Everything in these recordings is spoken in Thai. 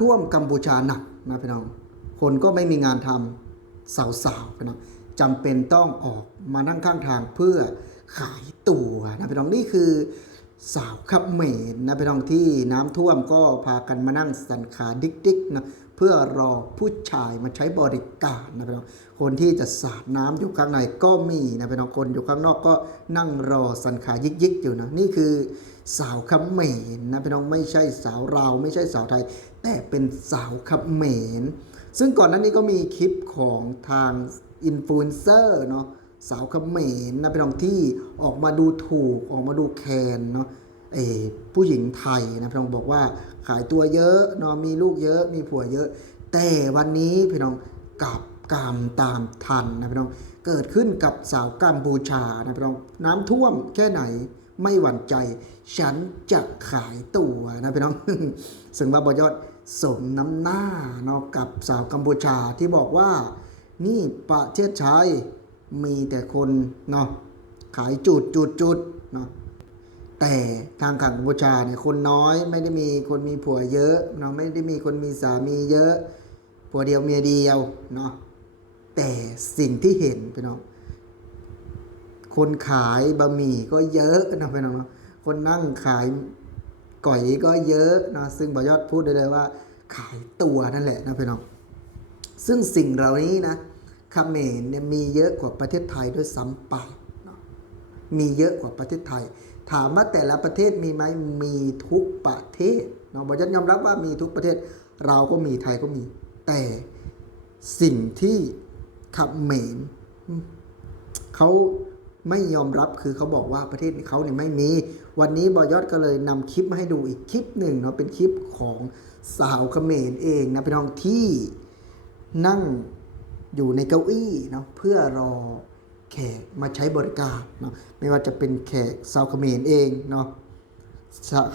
ท่วมกัมพูชาหนักนะพี่น้องคนก็ไม่มีงานทำสาวๆพี่น้องจำเป็นต้องออกมานั่งข้างทางเพื่อขายตัวนะพี่น้องนี่คือ สาวขับเหมนนะพี่น้องที่น้ำท่วมก็พากันมานั่งสันขาดิกๆนะเพื่อรอผู้ชายมาใช้บริการนะพี่น้องคนที่จะสาดน้ำอยู่ข้างในก็มีนะพี่น้องคนอยู่ข้างนอกก็นั่งรอสันขายิกๆอยู่นะนี่คือสาวขับเหมนนะพี่น้องไม่ใช่สาวเราไม่ใช่สาวไทย แต่เป็นสาวขับเหมนซึ่งก่อนหน้านี้ก็มีคลิปของทางอินฟลูเอนเซอร์เนาะ สาวเขมรนะเป็นองที่ออกมาดูถูกออกมาดูแคลนเนาะเออผู้หญิงไทยนะพี่น้องบอกว่าขายตัวเยอะเนาะมีลูกเยอะมีผัวเยอะ แต่วันนี้พี่น้องกลับกรรมตามทันนะพี่น้องเกิดขึ้นกับสาวกัมพูชานะพี่น้องน้ำท่วมแค่ไหนไม่หวั่นใจ ฉันจะขายตัวนะพี่น้องซึ่งว่าบอยอดสมน้ำหน้าเนาะกับสาวกัมพูชาที่บอกว่า นี่ประเทศไทย มีแต่คนเนาะขายจุดจุดจุดเนาะแต่ทางขังกัมพูชาเนี่ยคนน้อยไม่ได้มีคนมีผัวเยอะเนาะไม่ได้มีคนมีสามีเยอะผัวเดียวเมียเดียวเนาะแต่สิ่งที่เห็นพี่น้องคนขายบะหมี่ก็เยอะนะพี่น้องเนาะคนนั่งขายก๋อยก็เยอะนะซึ่งบอยอดพูดได้เลยว่า ขายตัวนั่นแหละนะพี่น้องซึ่งสิ่งเหล่านี้นะ เขมรเนี่ยมีเยอะกว่าประเทศไทยด้วยซ้ำไปเนามีเยอะกว่าประเทศไทย ถามว่าแต่ละประเทศมีไหมมีทุกประเทศเนาะบอยอดยอมรับว่ามีทุกประเทศเราก็มีไทยก็มี แต่สิ่งที่เขมรเขาไม่ยอมรับคือเขาบอกว่าประเทศเขาเนี่ยไม่มี วันนี้บอยอดก็เลยนำคลิปมาให้ดูอีกคลิปหนึ่งเนาะเป็นคลิปของสาวเขมรเองนะพี่น้องที่นั่ง อยู่ในเก้าอี้เนาะเพื่อรอแขกมาใช้บริการเนาะไม่ว่าจะเป็นแขกชาวเขมรเองเนาะ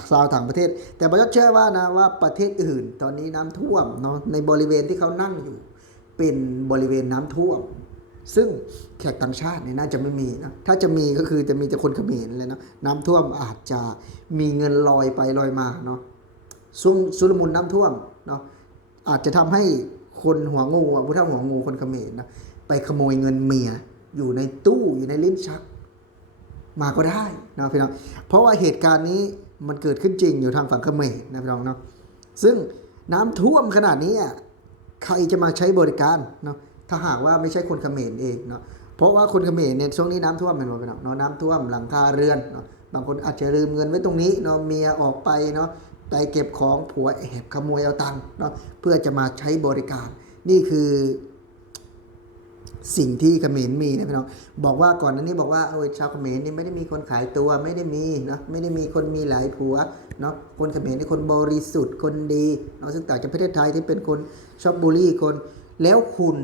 ชาวต่างประเทศ แต่บอยอดเชื่อว่านะว่าประเทศอื่น ตอนนี้น้ำท่วมเนาะในบริเวณที่เขานั่งอยู่ เป็นบริเวณน้ำท่วม ซึ่งแขกต่างชาติเนี่ยน่าจะไม่มีนะถ้าจะมีก็คือจะมีแต่คนเขมรเลยเนาะน้ำท่วมอาจจะมีเงินลอยไปลอยมาเนาะช่วงสุลมุนน้ำท่วมเนาะอาจจะทำให้ คนหัวงูอะผู้เฒ่าหัวงูคนเขมรนะไปขโมยเงินเมียอยู่ในตู้อยู่ในลิ้นชัก มาก็ได้นะพี่น้องเพราะว่าเหตุการณ์นี้มันเกิดขึ้นจริงอยู่ทางฝั่งเขมรนะพี่น้องเนาะซึ่งน้ำท่วมขนาดนี้อะใครจะมาใช้บริการเนาะถ้าหากว่าไม่ใช่คนเขมรเองเนาะเพราะว่าคนเขมรเนี่ยช่วงนี้น้ำท่วมเป็นว่าพี่น้องเนาะน้ำท่วมหลังคาเรือนเนาะบางคนอาจจะลืมเงินไว้ตรงนี้เนาะเมียออกไปเนาะ ไปเก็บของผัวแอบขโมยเอาตังค์เนาะเพื่อจะมาใช้บริการ นี่คือสิ่งที่เขมรมีนะพี่น้องบอกว่าก่อนนั้นนี้บอกว่าเออชาวเขมรนี่ไม่ได้มีคนขายตัวไม่ได้มีนะไม่ได้มีคนมีหลายผัวเนาะคนเขมรนี่คนบริสุทธิ์คนดีเนาะซึ่งต่างจากประเทศไทยที่เป็นคนชอบบูลลี่คนแล้วคุณ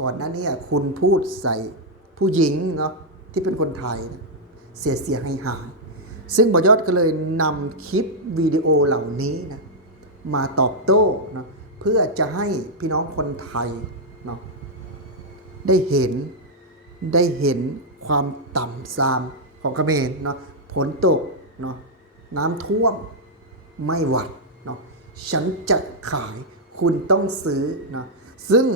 ก่อนหน้านี้คุณพูดใส่ผู้หญิงเนาะที่เป็นคนไทยเสียเสียให้หาย ซึ่งบอยอดก็เลยนำคลิปวิดีโอเหล่านี้นะมาตอบโต้เนะเพื่อจะให้พี่น้องคนไทยเนาะได้เห็นได้เห็นความต่ำซามของเขมรเนาะฝนตกเนาะน้ำท่วมไม่หวัดเนาะฉันจะขายคุณต้องซื้อเนาะซึ่ง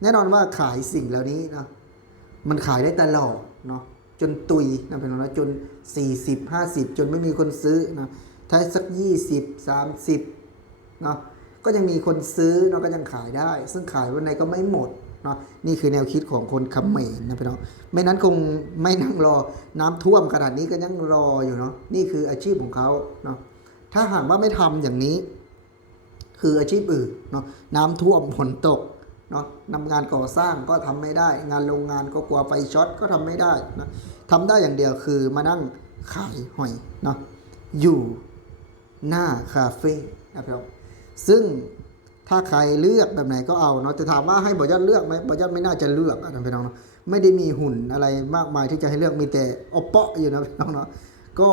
แน่นอนว่าขายสิ่งเหล่านี้เนาะมันขายได้ตลอดเนาะ จนตุยนะเป็นนะจน 40 50 จนไม่มีคนซื้อนะถ้าสัก 20 30เนาะก็ยังมีคนซื้อเนาะก็ยังขายได้ ซึ่งขายวันไหนก็ไม่หมดเนาะนี่คือแนวคิดของคนคำเมรนะพี่น้องไม่นั้นคงไม่นั่งรอน้ำท่วมขนาดนี้ก็ยังรออยู่เนาะนี่คืออาชีพของเขาเนาะถ้าหากว่าไม่ทำอย่างนี้ คืออาชีพอื่นเนาะน้ำท่วมฝนตก เนาะนำงานก่อสร้างก็ทำไม่ได้ งานโรงงานก็กลัวไฟช็อตก็ทำไม่ได้นะทำได้อย่างเดียวคือมานั่งขายหอยเนาะอยู่หน้าคาเฟ่นะพี่น้องซึ่งถ้าใครเลือกแบบไหนก็เอาเนาะจะถามว่าให้บอยอดเลือกไหมบอยอดไม่น่าจะเลือกอะนะพี่น้องเนาะไม่ได้มีหุ่นอะไรมากมายที่จะให้เลือกมีแต่อปเปาะอยู่นะพี่น้องเนาะก็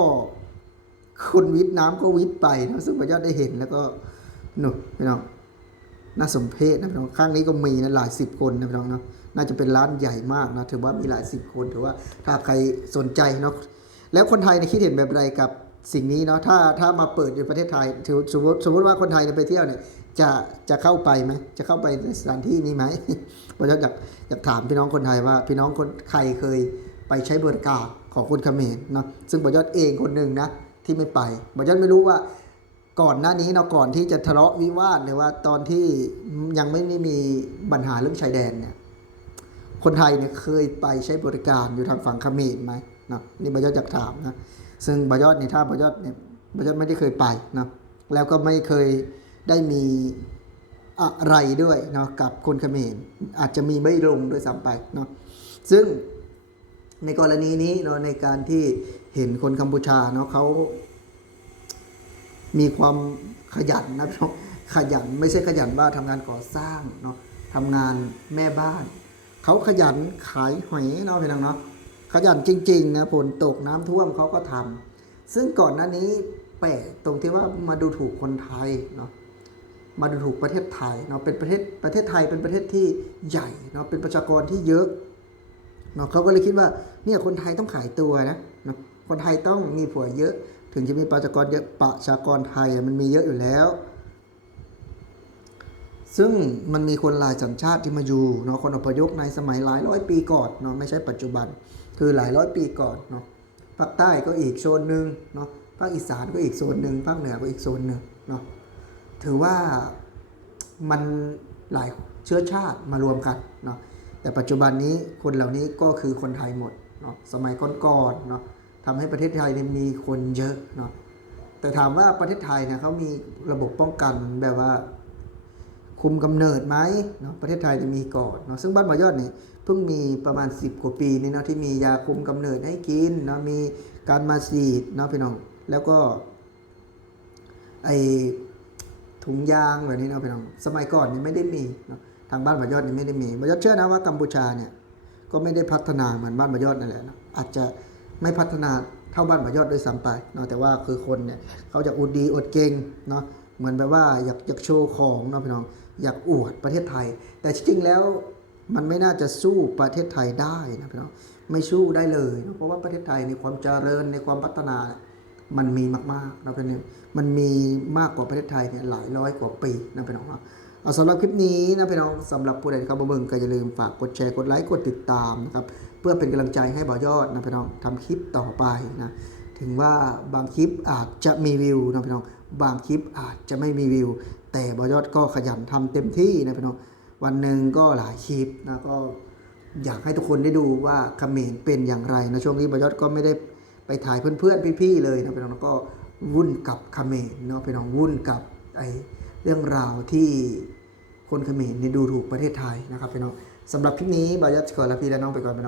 คนวิทย์น้ำก็วิทย์ไปนะซึ่งบอยอดได้เห็นแล้วก็หนุพี่น้อง น่าสมเพชนะพี่น้องข้างนี้ก็มีนะหลายสิบคนนะพี่น้องเนาะน่าจะเป็นร้านใหญ่มากนะถือว่ามีหลายสิบคนถือว่าถ้าใครสนใจเนาะแล้วคนไทยเนี่ยคิดเห็นแบบไรกับสิ่งนี้เนาะถ้าถ้ามาเปิดในประเทศไทยถือสมมติสมมติว่าคนไทยไปเที่ยวเนี่ยจะจะเข้าไปไหมจะเข้าไปในสถานที่นี้ไหมบอยอดอยากอยากถามพี่น้องคนไทยว่า พี่น้องคนใครเคยไปใช้บริการของคนเขมรเนาะซึ่งบอยอดเองคนหนึ่งนะที่ไม่ไปบอยอดไม่รู้ว่า ก่อนหน้านี้เนาะก่อนที่จะทะเลาะวิวาทหรือว่าตอนที่ยังไม่ได้มีปัญหาเรื่องชายแดนเนี่ย คนไทยเนี่ยเคยไปใช้บริการอยู่ทางฝั่งเขมรไหมเนาะนี่บยอดอยากถามนะซึ่งบยอดเนี่ยถ้าบยอดเนี่ยบยอดไม่ได้เคยไปนะแล้วก็ไม่เคยได้มีอะไรด้วยเนาะกับคนเขมรอาจจะมีไม่ลงด้วยซ้ำไปเนาะซึ่งในกรณีนี้เนาะในการที่เห็นคนกัมพูชาเนาะเขา มีความขยันนะพี่น้องขยันไม่ใช่ขยันว่าทำงานก่อสร้างเนาะทำงานแม่บ้าน เขาขยันขายหอยเนาะพี่น้องเนาะขยันจริงๆนะฝนตกน้ำท่วมเขาก็ทำซึ่งก่อนหน้านี้แปลกตรงที่ว่ามาดูถูกคนไทยเนาะมาดูถูกประเทศไทยเนาะเป็นประเทศประเทศไทยเป็นประเทศที่ใหญ่เนาะเป็นประชากรที่เยอะเนาะเขาก็เลยคิดว่าเนี่ยคนไทยต้องขายตัวนะเนาะคนไทยต้องมีผัวเยอะ ถึงจะมีประชากรเยอะประชากรไทยมันมีเยอะอยู่แล้ว ซึ่งมันมีคนหลายสัญชาติที่มาอยู่เนาะคนอพยพในสมัยหลายร้อยปีก่อนเนาะไม่ใช่ปัจจุบัน คือหลายร้อยปีก่อนเนาะภาคใต้ก็อีกโซนหนึ่งเนาะภาคอีสานก็อีกโซนหนึ่งภาคเหนือก็อีกโซนหนึ่งเนาะถือว่ามันหลายเชื้อชาติมารวมกันเนาะแต่ปัจจุบันนี้คนเหล่านี้ก็คือคนไทยหมดเนาะสมัยก่อนๆเนาะ ทำให้ประเทศไทยเนี่ยมีคนเยอะเนาะแต่ถามว่าประเทศไทยเนี่ยเขามีระบบป้องกันแบบว่า คุมกำเนิดไหมเนาะประเทศไทยจะมีก่อนเนาะซึ่งบ้านหมอยอดนี่ยเพิ่งมีประมาณ 10 กว่าปีนี่เนาะที่มียาคุมกำเนิดให้กินเนาะมีการมาฉีดเนาะพี่น้องแล้วก็ไอถุงยางแบบนี้เนาะพี่น้องสมัยก่อนนี่ไม่ได้มีเนาะทางบ้านหมอยอดนี่ไม่ได้มีหมอยอดเชื่อนะว่ากัมพูชาเนี่ยก็ไม่ได้พัฒนาเหมือนบ้านหมอยอดนั่นแหละเนาะอาจจะ ไม่พัฒนาเท่าบ้านหมอยอดด้วยซ้ำไปเนาะแต่ว่าคือคนเนี่ยเขาจะอุดดีอดเก่งเนาะเหมือนแบบว่าอยากอยากโชว์ของเนาะพี่น้องอยากอวดประเทศไทย แต่จริงๆแล้วมันไม่น่าจะสู้ประเทศไทยได้นะพี่น้องไม่สู้ได้เลยเนอะเพราะว่าประเทศไทยในความเจริญในความพัฒนา มันมีมากๆนะพี่น้องมันมีมากกว่าประเทศไทยเนี่ยหลายร้อยกว่าปีนะพี่น้อง เอาสำหรับคลิปนี้นะพี่น้องสำหรับผู้ใดที่เข้ามาเบิ่งก็อย่าลืมฝากกดแชร์กดไลค์กดติดตามนะครับเพื่อเป็นกำลังใจให้บ่อยอดนะพี่น้องทำคลิปต่อไปนะถึงว่าบางคลิปอาจจะมีวิวนะพี่น้องบางคลิปอาจจะไม่มีวิว แต่บอยอดก็ขยันทำเต็มที่นะพี่น้องวันหนึ่งก็หลายคลิปนะก็อยากให้ทุกคนได้ดูว่าเขมรเป็นอย่างไรนะช่วงนี้บอยอดก็ไม่ได้ไปถ่ายเพื่อนๆพี่ๆเลยนะพี่น้องก็วุ่นกับเขมรเนาะพี่น้องวุ่นกับไอ เรื่องราวที่คนเขมรเนี่ยดูถูกประเทศไทยนะครับพี่น้องสำหรับคลิปนี้บายอดขอลาพี่และน้องไปก่อนพี่น้อง